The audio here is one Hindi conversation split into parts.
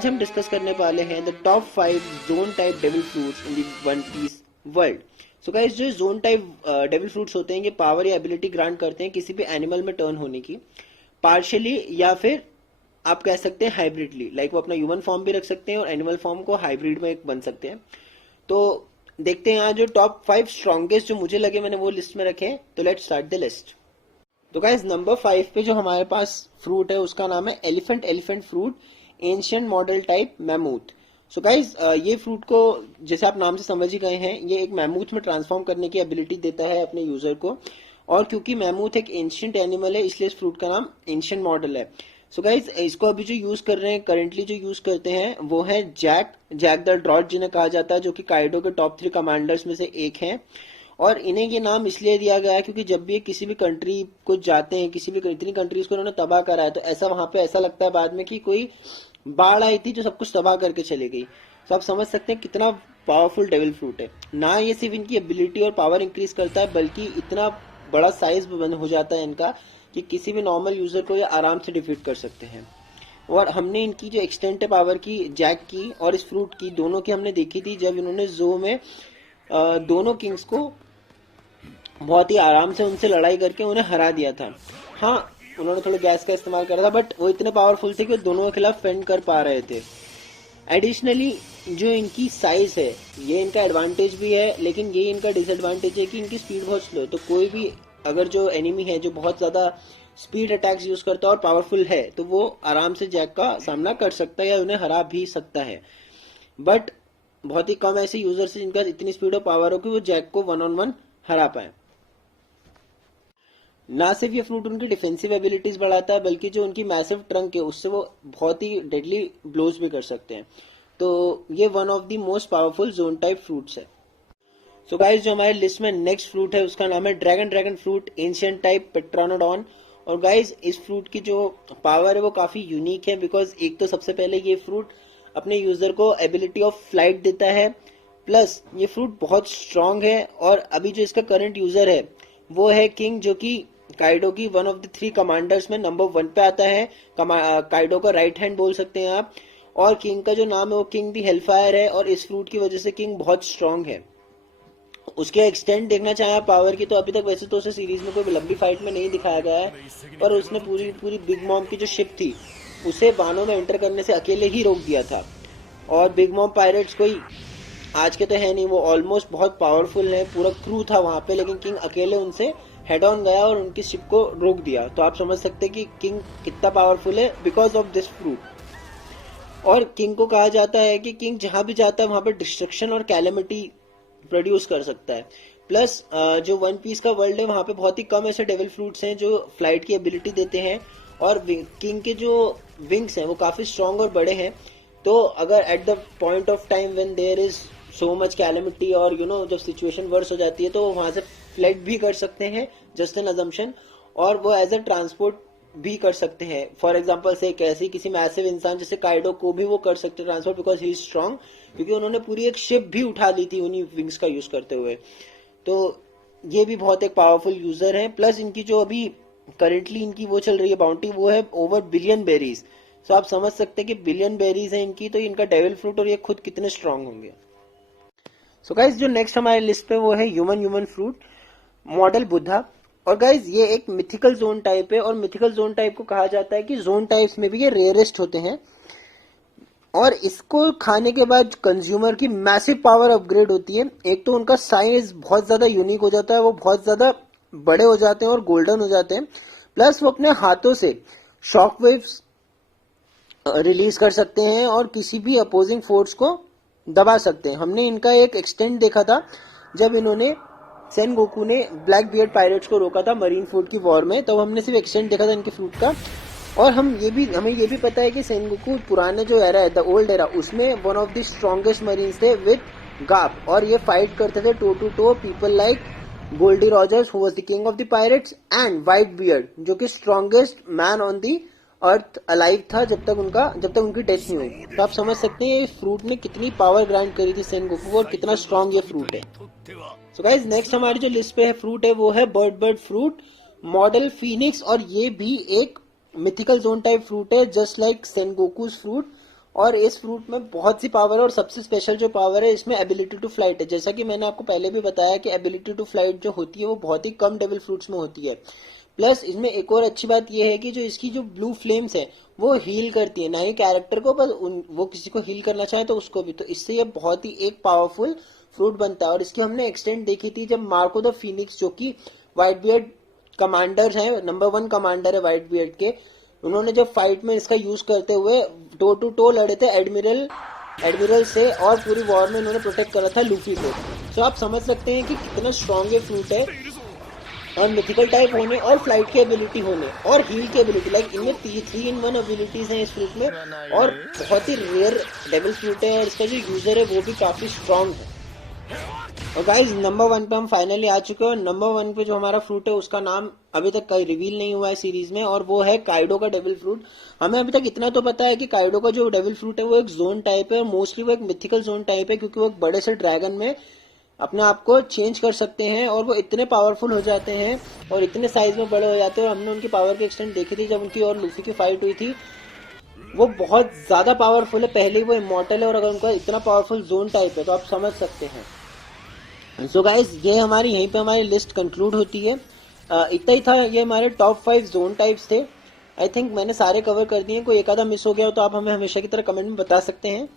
आज हम डिस्कस करने वाले हैं the top 5 Zoan type devil fruits in the one piece world. So guys, जो जोन टाइप डेविल फ्रूट्स होते हैं ये पावर या एबिलिटी ग्रांट करते हैं किसी भी एनिमल में टर्न होने की, पार्शियली या फिर आप कह सकते हैं हाइब्रिडली। लाइक वो अपना ह्यूमन फॉर्म भी रख सकते हैं और एनिमल फॉर्म को हाइब्रिड में बन सकते हैं। तो देखते हैं आज जो टॉप 5 स्ट्रॉन्गेस्ट जो मुझे लगे मैंने वो लिस्ट में रखे हैं। तो लेट्स स्टार्ट द लिस्ट। तो गाइस, नंबर 5 पे जो हमारे पास फ्रूट है उसका नाम है elephant fruit ancient model type मैमूथ। So guys, ये फ्रूट को जैसे आप नाम से समझ ही गए हैं, ये एक मैमूथ में ट्रांसफॉर्म करने की एबिलिटी देता है अपने यूजर को। और क्योंकि मैमूथ एक एंशिएंट एनिमल है इसलिए इस फ्रूट का नाम एंशिएंट मॉडल है। सो गाइस, इसको अभी जो यूज कर रहे हैं, करंटली जो यूज करते हैं वो है जैक द ड्रॉट जिन्हें कहा जाता है, जो कि काइडो के टॉप 3 कमांडर्स में से एक हैं। और इन्हें ये नाम इसलिए दिया गया है क्योंकि जब भी ये किसी भी कंट्री को जाते हैं, किसी भी इतनी कंट्रीज को इन्होंने तबाह करा है, तो ऐसा वहां पे ऐसा लगता है बाद में कि कोई बाढ़ आई थी जो सब कुछ तबाह करके चली गई। तो आप समझ सकते हैं कितना पावरफुल डेविल फ्रूट है। ना ये सिर्फ इनकी एबिलिटी और पावर इंक्रीज करता है, बल्कि इतना बड़ा साइज हो जाता है इनका कि किसी भी नॉर्मल यूजर को ये आराम से डिफीट कर सकते हैं। और हमने इनकी जो एक्सटेंट है पावर की, जैक की और इस फ्रूट की, दोनों की हमने देखी थी जब इन्होंने जो में दोनों किंग्स को बहुत ही आराम से उनसे लड़ाई करके उन्हें हरा दिया था। हाँ, उन्होंने थोड़ा गैस का इस्तेमाल करा था, बट वो इतने पावरफुल थे कि वो दोनों के खिलाफ फेंड कर पा रहे थे। एडिशनली जो इनकी साइज है, ये इनका एडवांटेज भी है, लेकिन ये इनका डिसएडवांटेज है कि इनकी स्पीड बहुत स्लो है। तो कोई भी अगर जो एनिमी है जो बहुत ज्यादा स्पीड अटैक्स यूज करता है और पावरफुल है, तो वो आराम से जैक का सामना कर सकता है या उन्हें हरा भी सकता है। बट बहुत ही कम ऐसे यूजर्स हैं जिनका इतनी स्पीड और पावर हो कि वो जैक को 1-on-1 हरा पाए। ना सिर्फ ये फ्रूट उनकी डिफेंसिव एबिलिटीज बढ़ाता है, बल्कि जो उनकी मैसिव ट्रंक है उससे वो बहुत ही डेडली ब्लोज भी कर सकते हैं। तो ये one of the most powerful zone type fruits है। सो गाइस, जो हमारे लिस्ट में नेक्स्ट फ्रूट है उसका नाम है ड्रैगन फ्रूट एंशिएंट टाइप पेट्रोनोडॉन। और गाइस, इस फ्रूट की जो पावर है वो काफी यूनिक है, बिकॉज एक तो सबसे पहले ये फ्रूट अपने यूजर को एबिलिटी ऑफ फ्लाइट देता है, प्लस ये फ्रूट बहुत स्ट्रांग है। और अभी जो इसका करंट यूजर है वो है किंग, जो कि काइडो की वन ऑफ द 3 कमांडर्स में नंबर 1 पे आता है। काइडो का राइट हैंड बोल सकते हैं आप। और किंग का जो नाम है वो किंग दी हेलफायर है, और इस फ्रूट की वजह से किंग बहुत स्ट्रांग है। उसके एक्सटेंड देखना चाहे पावर की, तो अभी तक वैसे तो उसे सीरीज में कोई लंबी फाइट में नहीं दिखाया गया है, पर उसने पूरी बिग मॉम की जो शिप थी उसे बानों में एंटर करने से अकेले ही रोक दिया था। और बिग मॉम पायरेट्स कोई आज के तो है नहीं, वो ऑलमोस्ट बहुत पावरफुल है, पूरा क्रू था वहां पे, लेकिन किंग अकेले उनसे हेड ऑन गया और उनकी शिप को रोक दिया। तो आप समझ सकते हैं कि किंग कितना पावरफुल है बिकॉज ऑफ दिस फ्रूट। और किंग को कहा जाता है कि किंग जहां भी जाता है वहां पर डिस्ट्रक्शन और कैलेमिटी प्रोड्यूस कर सकता है। प्लस जो वन पीस का वर्ल्ड है वहां पे बहुत ही कम ऐसे डेविल फ्रूट्स हैं जो फ्लाइट की एबिलिटी देते हैं, और किंग के जो विंग्स हैं वो काफी स्ट्रांग और बड़े हैं। तो अगर at the point of time when there is so much calamity और जब सिचुएशन वर्स हो जाती है, तो वहां से फ्लाइट भी कर सकते हैं, जस्ट एन अजम्पशन। और वो एज अ ट्रांसपोर्ट भी कर सकते हैं। फॉर एग्जाम्पल से कैसे किसी मैसिव इंसान जैसे काइडो को भी वो कर सकते हैं transport, because he is strong, क्योंकि उन्होंने पूरी एक शिप भी उठा ली थी उन्हीं विंग्स का यूज करते हुए। तो ये भी बहुत एक पावरफुल यूजर है। प्लस इनकी जो अभी करेंटली इनकी वो चल रही है बाउंटी, वो है ओवर बिलियन बेरीज। तो आप समझ सकते हैं कि बिलियन बेरीज है इनकी, तो इनका डेविल फ्रूट और ये खुद कितने स्ट्रांग होंगे। सो गाइस, जो नेक्स्ट हमारे लिस्ट पे वो है ह्यूमन फ्रूट मॉडल बुद्धा। और गाइज, ये एक मिथिकल जोन टाइप है, और मिथिकल जोन टाइप को कहा जाता है कि जोन टाइप्स में भी ये रेयरेस्ट होते हैं। और इसको खाने के बाद कंज्यूमर की मैसिव पावर अपग्रेड होती है। एक तो उनका साइज बहुत ज्यादा यूनिक हो जाता है, वो बहुत ज्यादा बड़े हो जाते हैं और गोल्डन हो जाते हैं। प्लस वो अपने हाथों से शॉक वेव्स रिलीज कर सकते हैं और किसी भी अपोजिंग फोर्स को दबा सकते हैं। हमने इनका एक एक्सटेंड देखा था जब इन्होंने सेन गोकू ने ब्लैक बियर्ड पायरेट्स को रोका था मरीन फूड की वॉर में, तो हमने सिर्फ एक्सटेंड देखा था इनके फ्रूट का। और हमें ये भी पता है कि सेन गोकू पुराने जो एरा है, द ओल्ड एरा, उसमें one of the strongest marines थे विद गाप, और ये फाइट करते थे toe to toe people like Gol D Rogers who was the king of the pirates and Whitebeard, जो कि strongest man on the earth alive था जब तक उनकी डेथ नहीं हुई। तो आप समझ सकते हैं इस फ्रूट ने कितनी पावर ग्रांट करी थी सेन गोकू, और कितना स्ट्रॉन्ग ये फ्रूट है। सो गाइस, नेक्स्ट हमारी जो लिस्ट पे है फ्रूट है वो है बर्ड फ्रूट मॉडल फीनिक्स। और ये भी एक मिथिकल जोन टाइप फ्रूट है, जस्ट लाइक सेन गोकूज फ्रूट। और इस फ्रूट में बहुत सी पावर है और सबसे स्पेशल जो पावर है इसमें एबिलिटी टू फ्लाइट है। जैसा कि मैंने आपको पहले भी बताया कि एबिलिटी टू फ्लाइट जो होती है वो बहुत ही कम डेविल फ्रूट्स में होती है। प्लस इसमें एक और अच्छी बात यह है कि जो इसकी जो ब्लू फ्लेम्स है वो हील करती है, ना ही कैरेक्टर को बस वो किसी को हील करना चाहे तो उसको भी। तो इससे ये बहुत ही एक पावरफुल फ्रूट बनता है। और इसकी हमने एक्सटेंट देखी थी जब मार्को द फिनिक्स, जो कि व्हाइट बियर्ड कमांडर है, नंबर 1 कमांडर है व्हाइट बियर्ड के, उन्होंने जब फाइट में इसका यूज करते हुए टो टू टो लड़े थे एडमिरल से, और पूरी वॉर में उन्होंने प्रोटेक्ट करा था लूफी को। तो आप समझ सकते हैं कि कितना स्ट्रॉन्ग ये फ्रूट है। और मिथिकल टाइप होने और फ्लाइट की एबिलिटी होने और हील की एबिलिटी, लाइक इनमें 3 in 1 एबिलिटीज हैं इस फ्रूट में। और बहुत ही रेयर डेविल फ्रूट है और इसका जो यूजर है वो भी काफी स्ट्रॉन्ग है। और गाइज नंबर 1 पे हम फाइनली आ चुके हैं। और नंबर 1 पे जो हमारा फ्रूट है उसका नाम अभी तक कहीं रिवील नहीं हुआ है सीरीज में, और वो है काइडो का डेविल फ्रूट। हमें अभी तक इतना तो पता है कि काइडो का जो डेविल फ्रूट है वो एक जोन टाइप है, और मोस्टली वो एक मिथिकल जोन टाइप है, क्योंकि वो एक बड़े से ड्रैगन में अपने आप को चेंज कर सकते हैं और वो इतने पावरफुल हो जाते हैं और इतने साइज में बड़े हो जाते हैं। और हमने उनकी पावर की एक्सटेंट देखी थी जब उनकी और लूफी की फाइट हुई थी। वो बहुत ज्यादा पावरफुल है, पहले ही वो इमॉर्टल है, और अगर उनका इतना पावरफुल जोन टाइप है तो आप समझ सकते हैं। सो गाइस ये हमारी यहीं पे हमारी लिस्ट कंक्लूड होती है। इतना ही था, ये हमारे टॉप 5 जोन टाइप्स थे। आई थिंक मैंने सारे कवर कर दिए। कोई एक आधा मिस हो गया हो तो आप हमें हमेशा की तरह कमेंट में बता सकते हैं।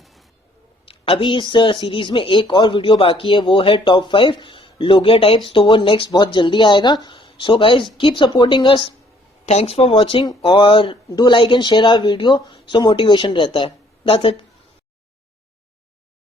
अभी इस सीरीज में एक और वीडियो बाकी है, वो है टॉप 5 लोगिया टाइप्स, तो वो नेक्स्ट बहुत जल्दी आएगा। So guys keep supporting us, thanks for watching, और do like and share our video, so motivation रहता है। That's it.